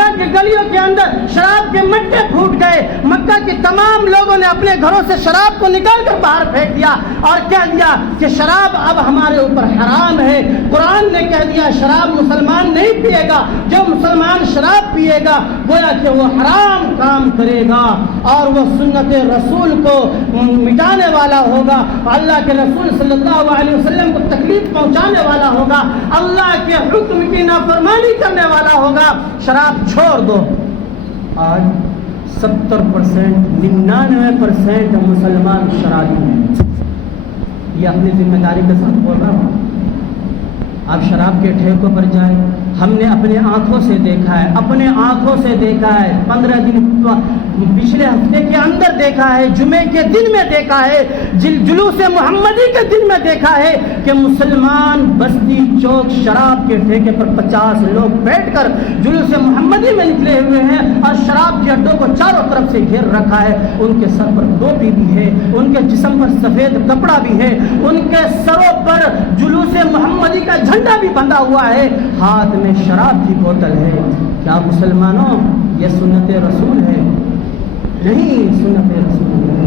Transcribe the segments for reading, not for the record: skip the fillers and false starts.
مکہ کی گلیوں کے اندر شراب کے مٹکے پھوٹ گئے، مکہ کے تمام لوگوں نے اپنے گھروں سے شراب کو نکال کر باہر پھینک دیا اور کہہ دیا کہ شراب اب ہمارے اوپر حرام ہے۔ قرآن نے کہہ دیا شراب مسلمان نہیں پیے گا، جو مسلمان شراب پیے گا گویا کہ وہ حرام کام کرے گا اور وہ سنت رسول کو مٹانے والا ہوگا، اللہ کے رسول صلی اللہ علیہ وسلم کو تکلیف پہنچانے والا ہوگا، اللہ کے حکم کی نافرمانی کرنے والا ہوگا۔ شراب چھوڑ دو۔ آج 70%، 99% مسلمان شرابی ہیں۔ یہ اپنی ذمہ داری کے ساتھ بول رہا ہوں۔ آپ شراب کے ٹھیکوں پر جائیں، ہم نے اپنے آنکھوں سے دیکھا ہے، اپنے آنکھوں سے دیکھا ہے، 15 دن پچھلے ہفتے کے اندر دیکھا ہے، جمعے کے دن میں دیکھا ہے، جلوس محمدی کے دن میں دیکھا ہے کہ مسلمان بستی چوک شراب کے ٹھیکے پر 50 لوگ بیٹھ کر جلوس محمدی میں نکلے ہوئے ہیں اور شراب کے اڈوں کو چاروں طرف سے گھیر رکھا ہے۔ ان کے سر پر ٹوپی بھی ہے، ان کے جسم پر سفید کپڑا بھی ہے، ان کے سروں پر جلوس محمدی کا جھنڈا بھی بندھا ہوا ہے، ہاتھ میں شراب کی بوتل ہے۔ کیا مسلمانوں یہ سنت رسول ہے؟ نہیں، سنت رسول ہے۔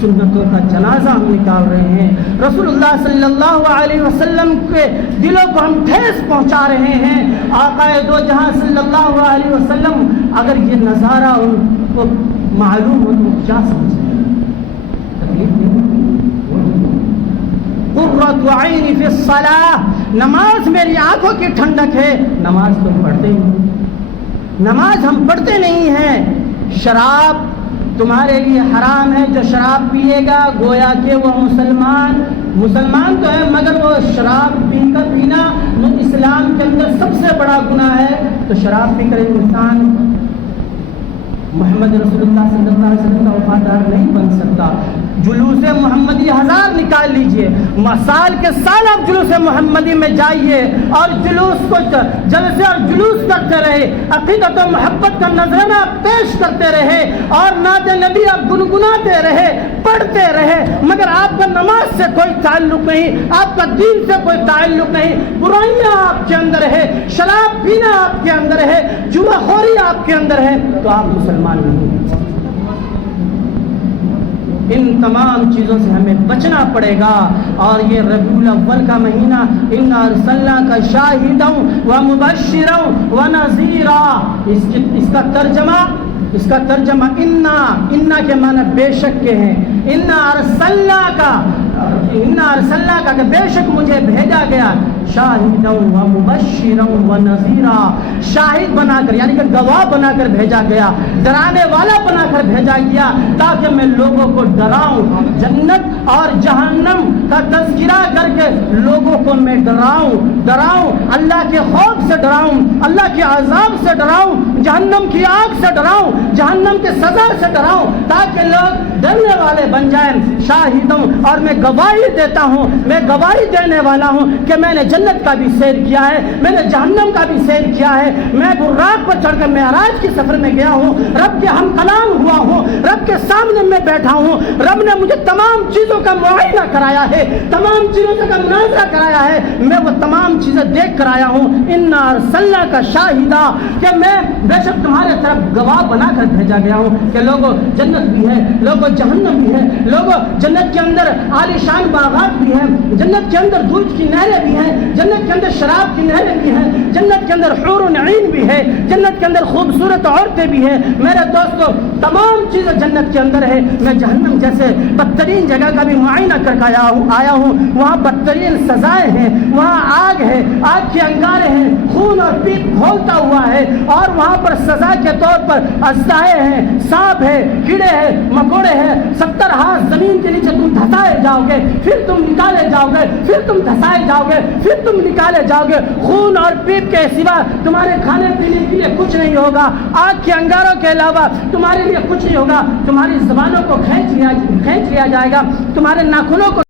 سنتوں کا جنازہ ہم نکال رہے ہیں، رسول اللہ صلی اللہ علیہ وسلم کے دلوں کو ہم ٹھیس پہنچا رہے ہیں۔ آقا دو جہاں صلی اللہ علیہ وسلم اگر یہ نظارہ ان کو معلوم ہو تو کیا سمجھیں؟ تکلیف نہیں؟ قرۃ عین فی الصلاۃ، نماز میری آنکھوں کی ٹھنڈک ہے۔ نماز تو پڑھتے ہی نہیں، نماز ہم پڑھتے نہیں ہیں۔ شراب تمہارے لیے حرام ہے، جو شراب پیے گا گویا کہ وہ مسلمان تو ہے مگر وہ شراب پی کر پینا وہ اسلام کے اندر سب سے بڑا گناہ ہے۔ تو شراب پی کر انسان محمد رسول اللہ صلی اللہ علیہ وسلم کا وفادار نہیں بن سکتا۔ جلوس محمدی 1000 نکال لیجئے، سال کے سال آپ جلوس محمدی میں جائیے اور جلوس کو جلسے اور جلوس کرتے رہے، عقیدت و محبت کا نذرانہ پیش کرتے رہے اور نعت نبی آپ گنگناتے رہے، پڑھتے رہے، مگر آپ کا نماز سے کوئی تعلق نہیں، آپ کا دین سے کوئی تعلق نہیں، برائیاں آپ کے اندر ہے، شراب پینا آپ کے اندر ہے، جوا خوری آپ کے اندر ہے، تو آپ مسلمان نہیں۔ ان تمام چیزوں سے ہمیں بچنا پڑے گا۔ اور یہ ربیع الاول کا مہینہ انا ارسلناک شاہدا ومبشرا ونذیرا، اس کا ترجمہ انا کے معنی بے شک کے ہیں۔ انا ارسلناک کہ بے شک مجھے بھیجا گیا، شاہدا ومبشرا ونذیرا، شاہد بنا کر یعنی کہ گواہ بنا کر بھیجا گیا، ڈرانے والا بنا کر بھیجا گیا تاکہ میں لوگوں کو ڈراؤں، جنت اور جہنم کا تذکرہ کر کے لوگوں کو میں ڈراؤں، اللہ کے خوف سے ڈراؤں، اللہ کے عذاب سے ڈراؤں، جہنم کی آگ سے ڈراؤں، جہنم کے سزا سے ڈراؤں، تاکہ لوگ ڈرنے والے بن جائیں۔ شاہدوں، اور میں گواہی دیتا ہوں، میں گواہی دینے والا ہوں کہ میں نے جنت کا بھی سیر کیا ہے، میں نے جہنم کا بھی سیر کیا ہے، میں براق پر چڑھ کر معراج کے سفر میں گیا ہوں، رب کے ہم کلام ہوا ہوں، رب کے سامنے میں بیٹھا ہوں، رب نے مجھے تمام چیزوں کا معائنہ کرایا ہے، تمام چیزوں کا مناظرہ کرایا ہے، میں وہ تمام چیزیں دیکھ کر آیا ہوں۔ انا ارسلناک شاہدا، کہ میں بے شک تمہارے طرف گواہ بنا کر بھیجا گیا ہوں کہ لوگوں جنت بھی ہے، لوگوں جہنم بھی ہے، لوگوں جنت کے اندر عالی شان باغات بھی ہیں، جنت کے اندر دودھ کی نہریں بھی ہیں، جنت کے اندر شراب کی نہریں بھی ہیں، جنت کے اندر حور عین بھی ہے، جنت کے اندر خوبصورت عورتیں بھی ہیں۔ میرے دوستو تمام چیزیں جنت کے اندر ہے۔ میں جہنم جیسے بدترین جگہ کا بھی معائنہ کر کے آیا ہوں، وہاں بدترین سزائیں ہیں، وہاں آگ ہے، آگ کے انگارے ہیں، خون اور پیپ کھولتا ہوا ہے، اور وہاں پر سزا کے طور پر اژدہائے ہیں، سانپ ہے، کیڑے ہیں، مکوڑے ہیں، 70 ہاتھ زمین کے نیچے تم دھسائے جاؤ گے، پھر تم نکالے جاؤ گے، پھر تم دھسائے جاؤ گے، پھر تم نکالے جاؤ گے۔ خون اور پیپ کے سوا تمہارے کھانے پینے کے لیے کچھ نہیں ہوگا، آگ کے انگاروں کے علاوہ تمہارے لیے کچھ نہیں ہوگا۔ تمہاری زبانوں کو کھینچ لیا جائے گا، تمہارے ناخنوں کو